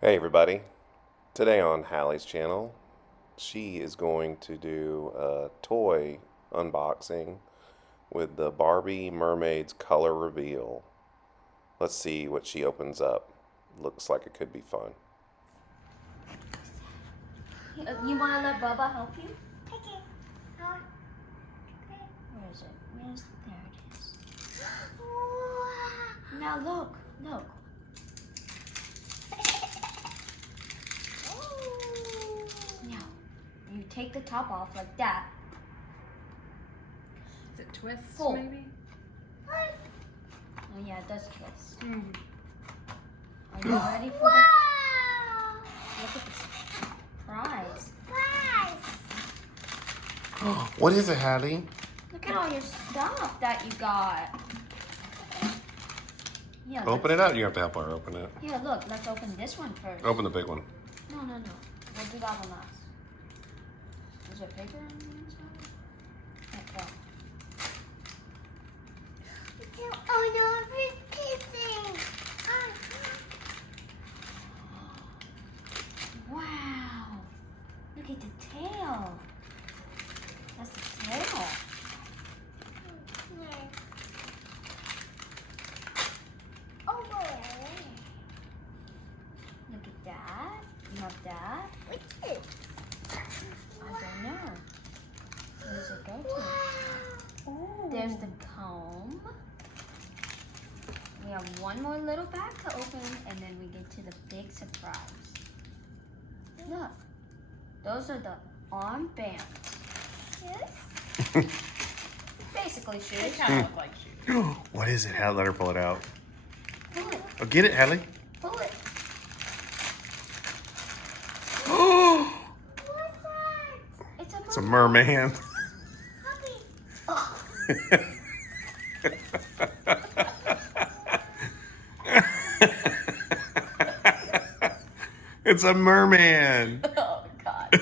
Hey everybody, today on Hallie's channel, she is going to do a toy unboxing with the Barbie Mermaid's Color Reveal. Let's see what she opens up. Looks like it could be fun. You want to let Bubba help you? Okay. Where is it? There it is. Now look. Now, you take the top off like that. Does it twist, Pull. maybe? Oh yeah, it does twist. Mm. Are you ready for the... Look at this prize. What is it, Hallie? Look at all your stuff that you got. Yeah, Open it up. You have to help her open it. Yeah, look, let's open this one first. Open the big one. No. We'll do that one last. Is there paper on the inside? Okay. Oh no, it's kissing. Wow. Look at the tail. That's the tail. Oh boy. Look at that. You have that. What's this? I don't know. Where does it go to? Oh. There's the comb. We have one more little bag to open, and then we get to the big surprise. Look, those are the armbands. Yes. Basically They shoes. kind of look like shoes. What is it, Hallie? Let her pull it out. Pull it, Oh, get it, Hallie. pull it. Oh, What's that? It's it's a merman. Puppy. Oh, It's a merman. oh God, no.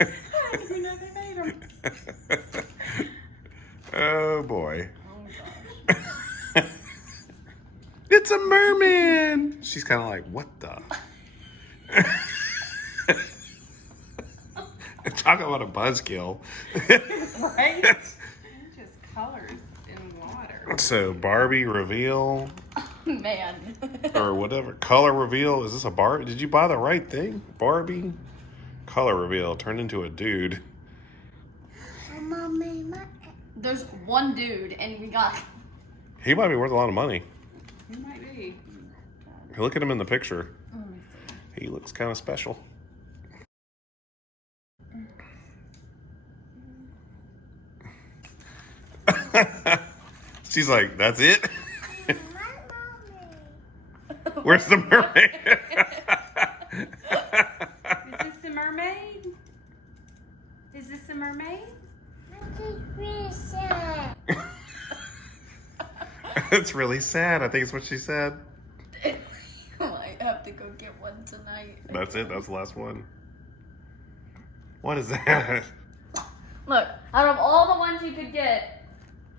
I didn't know they made them. Oh boy. Oh gosh. It's a merman. She's kind of like, what the? Talk about a buzzkill. Right? Just colors in water. So Barbie Reveal Man. or whatever color reveal. Is this a Barbie? Did you buy the right thing? Barbie Color Reveal turned into a dude. Mommy, There's one dude, and we got. He might be worth a lot of money. It might be. Look at him in the picture. Let me see. He looks kind of special. She's like, that's it? Where's the mermaid? Is this the mermaid? Is this the mermaid? It's really sad. I think it's what she said. I might have to go get one tonight. That's it. That's the last one. What is that? Look, out of all the ones you could get,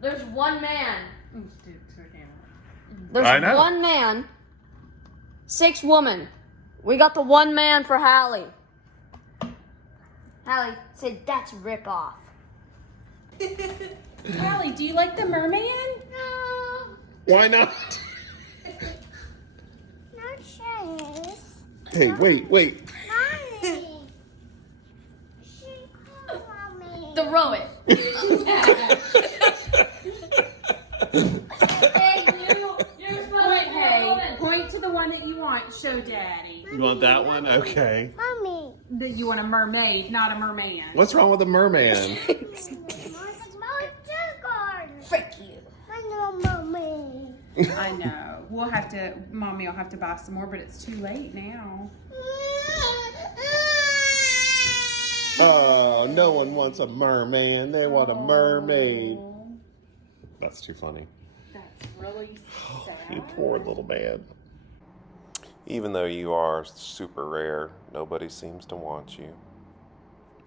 there's one man. Ooh, dude, to a camera. There's I know. one man, 6 women. We got the one man for Hallie. Hallie said that's rip off. Hali, do you like the merman? No, Why not? not Shanice. Hey, wait. Mommy. She called Mommy. Throw it. Point to the one that you want. Show Daddy. You want that one? Okay. Mommy. That you want a mermaid, not a merman. What's wrong with a merman? Frick you. Mommy. I know. Mommy will have to buy some more, but it's too late now. Oh, no one wants a merman. They want a mermaid. That's too funny. That's really sad. You poor little man. Even though you are super rare, nobody seems to want you.